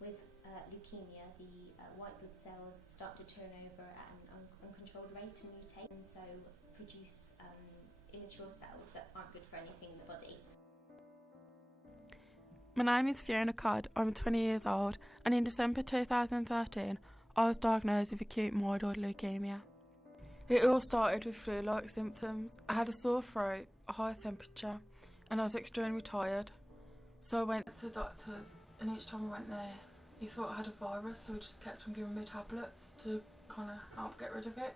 With leukemia, the white blood cells start to turn over at an uncontrolled rate and mutate, and so produce immature cells that aren't good for anything in the body. My name is Fiona Codd, I'm 20 years old, and in December 2013 I was diagnosed with acute myeloid leukemia. It all started with flu-like symptoms. I had a sore throat, a high temperature, and I was extremely tired. So I went to the doctors, and each time I went there, he thought I had a virus, so he just kept on giving me tablets to kind of help get rid of it.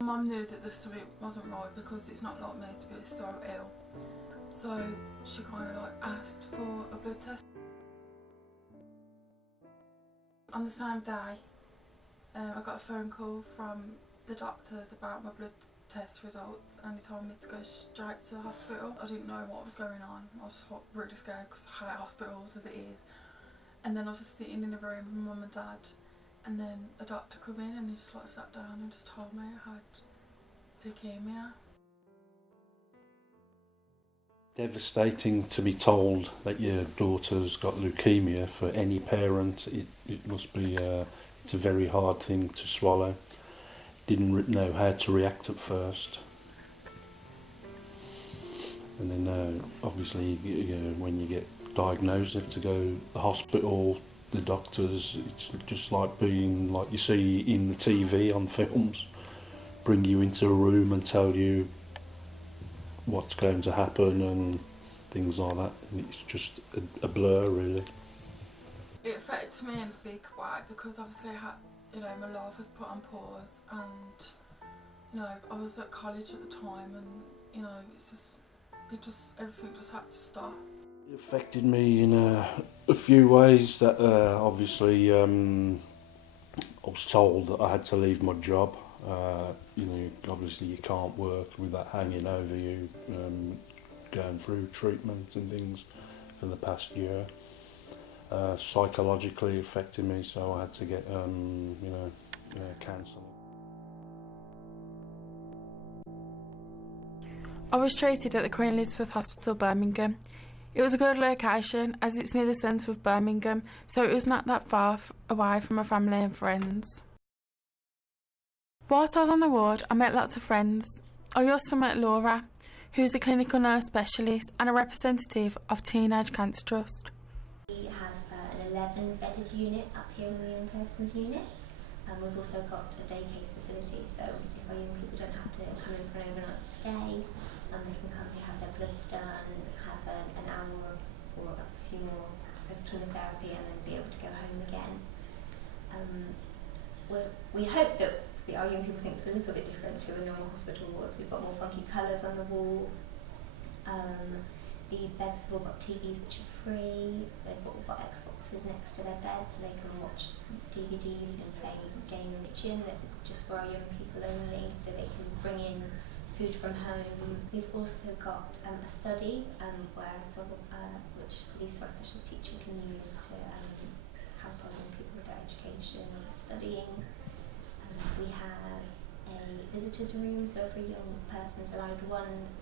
Mum knew that something wasn't right because it's not like me to be so ill. So she kind of asked for a blood test. On the same day, I got a phone call from the doctors about my blood test results, and he told me to go straight to the hospital. I didn't know what was going on. I was just really scared because I hate hospitals as it is. And then I was just sitting in a room with my mum and dad, and then a doctor come in and he just sat down and just told me I had leukemia. Devastating to be told that your daughter's got leukemia. For any parent, it must be it's a very hard thing to swallow. Didn't know how to react at first, and then obviously when you get diagnosed, you have to go to the hospital, the doctors. It's just like being like you see in the TV on films, bring you into a room and tell you what's going to happen and things like that. And it's just a blur, really. It affects me in a big way because obviously I had, my life was put on pause, and I was at college at the time, and everything just had to stop. It affected me in a few ways. That obviously I was told that I had to leave my job. Obviously you can't work with that hanging over you, going through treatment and things for the past year. Psychologically affected me, so I had to get counselling. I was treated at the Queen Elizabeth Hospital, Birmingham. It was a good location as it's near the centre of Birmingham, so it was not that far away from my family and friends. Whilst I was on the ward, I met lots of friends. I also met Laura, who's a clinical nurse specialist and a representative of Teenage Cancer Trust. We have an 11-bedded unit up here in the young persons unit. We've also got a day case facility, so if our young people don't have to come in for an overnight stay, they can come here, have their bloods done, have an hour or a few more of chemotherapy, and then be able to go home again. We hope that our young people think it's a little bit different to the normal hospital wards. We've got more funky colours on the wall. The beds have all got TVs which are free. They've all got Xboxes next to their beds, so they can watch DVDs and play games in the kitchen. It's just for our young people only, so they can bring in food from home. We've also got a study which the smart specialist teacher can use to help our young people with their education and their studying. We have a visitors room, so every young person is allowed one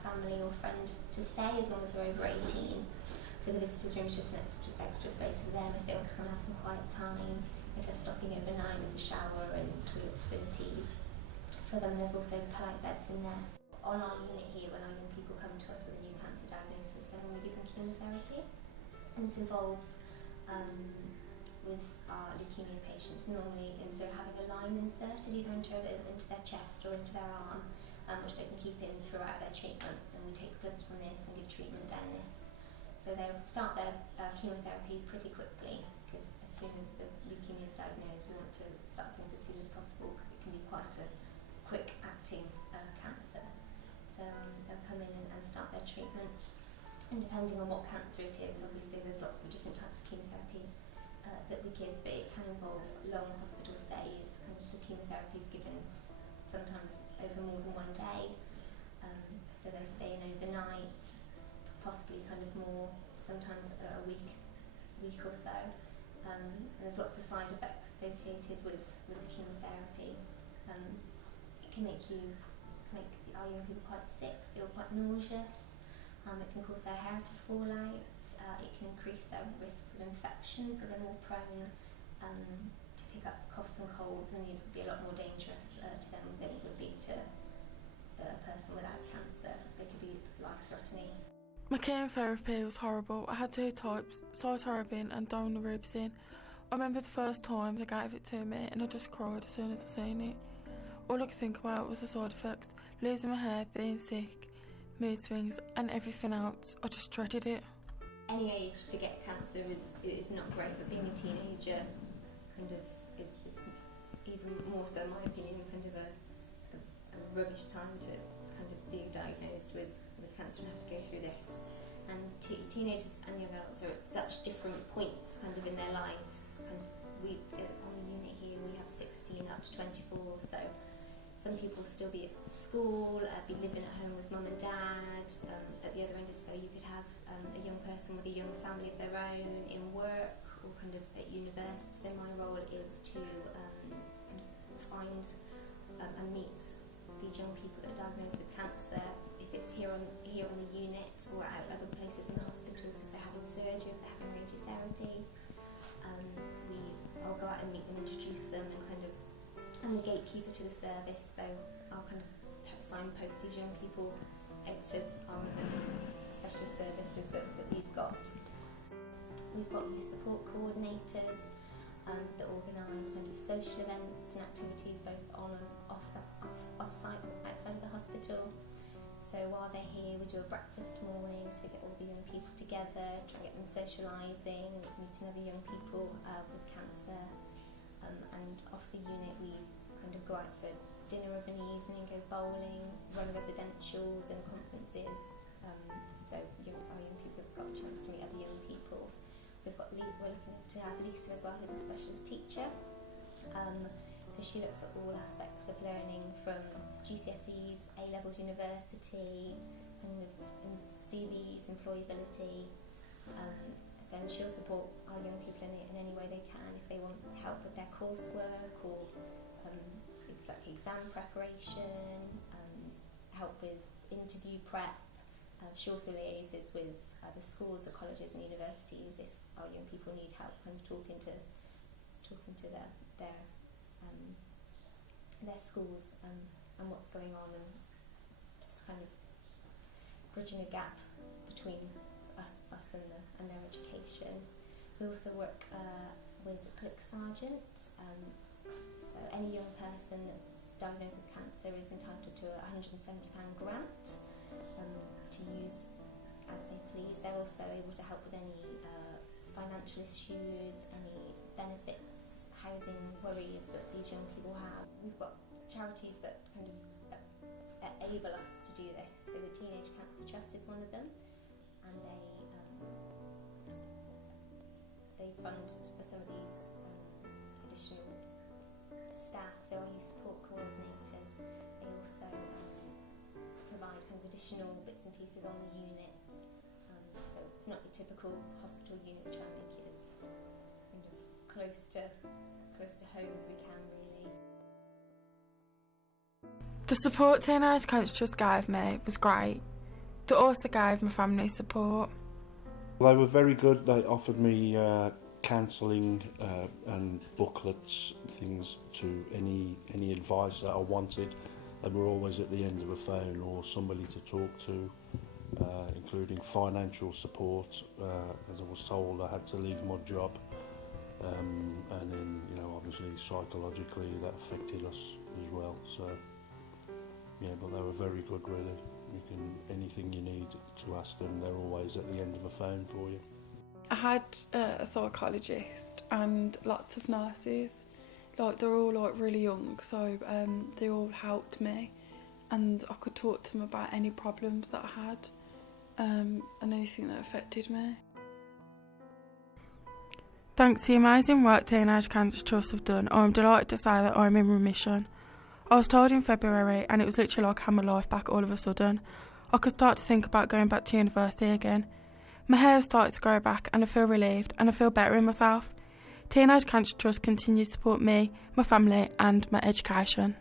family or friend to stay as long as they're over 18. So the visitors room is just an extra space for them if they want to come and have some quiet time. If they're stopping overnight, there's a shower and toilet facilities for them. There's also polite beds in there. On our unit here, when our young people come to us with a new cancer diagnosis, they're normally given chemotherapy, and this involves with our leukemia patients normally instead of having a line inserted either into their chest or into their arm, which they can keep in throughout their treatment, and we take bloods from this and give treatment down this. So they'll start their chemotherapy pretty quickly, because as soon as the leukemia is diagnosed, we want to start things as soon as possible because it can be quite a quick acting cancer. So they'll come in and start their treatment, and depending on what cancer it is, obviously there's lots of different types of chemotherapy that we give, but it can involve long hospital stays, and the chemotherapy is given sometimes over more than one day, so they stay in overnight, possibly kind of more, sometimes a week or so. And there's lots of side effects associated with the chemotherapy. It can make you can make our young people quite sick, feel quite nauseous. It can cause their hair to fall out. It can increase their risks of infection, so they're more prone to pick up coughs and colds, and these would be a lot more dangerous to them than it would be to a person without cancer. They could be life-threatening. My chemotherapy was horrible. I had 2 types, cytarabine and daunorubicin. I remember the first time they gave it to me and I just cried as soon as I seen it. All I could think about was the side effects, losing my hair, being sick, mood swings and everything else. I just dreaded it. Any age to get cancer is not great, but being a teenager kind of is even more so, in my opinion, kind of a rubbish time to kind of be diagnosed with cancer and have to go through this. And teenagers and young adults are at such different points kind of in their lives. And we, on the unit here, we have 16 up to 24, so some people still be at school, be living at home with mum and dad. At the other end is though you could have a young person with a young family of their own in work or kind of at university. So my role is to kind of find and meet these young people that are diagnosed with cancer. If it's here on the unit or at other places in the hospitals, if they're having surgery, if they're having radiotherapy, I'll go out and meet them, introduce them, and kind of I'm the gatekeeper to the service, so I'll kind of signpost these young people out to our specialist services that we've got. We've got youth support coordinators that organise kind of social events and activities both on and off-site or outside of the hospital. So while they're here, we do a breakfast morning, so we get all the young people together, try and get them socialising, meeting other young people with cancer. And off the unit, we kind of go out for dinner of an evening, go bowling, run residentials and conferences. So our young people have got a chance to meet other young people. We're looking to have Lisa as well, who's a specialist teacher. So she looks at all aspects of learning from GCSEs, A-levels, university, kind of CVs, employability. So she'll support our young people in any way they can. If they want help with their coursework or things like exam preparation, help with interview prep. She also liaises with the schools, the colleges and universities if our young people need help kind of talking to their schools and what's going on, and just kind of bridging a gap between us and their education. We also work with Click Sergeant, so any young person that's diagnosed with cancer is entitled to a £170 grant to use as they please. They're also able to help with any financial issues, any benefits, housing worries that these young people have. We've got charities that kind of enable us to do this. So the Teenage Cancer Trust is one of them, and they fund for some of these additional staff. So our youth support coordinators, they also provide kind of additional bits and pieces on the unit. So it's not your typical hospital unit. We try and make it as kind of close to home as we can, really. The support Teenage Cancer Trust gave me was great. They also gave my family support. They were very good. They offered me counselling and booklets, things to any advice that I wanted. They were always at the end of a phone or somebody to talk to, including financial support. As I was told, I had to leave my job, and then obviously psychologically that affected us as well. So yeah, but they were very good, really. Anything you need to ask them, they're always at the end of a phone for you. I had a psychologist and lots of nurses. They're all really young, so they all helped me, and I could talk to them about any problems that I had and anything that affected me. Thanks to the amazing work Teenage Cancer Trust have done, I'm delighted to say that I'm in remission. I was told in February, and it was literally like I had my life back all of a sudden. I could start to think about going back to university again. My hair started to grow back, and I feel relieved, and I feel better in myself. Teenage Cancer Trust continues to support me, my family and my education.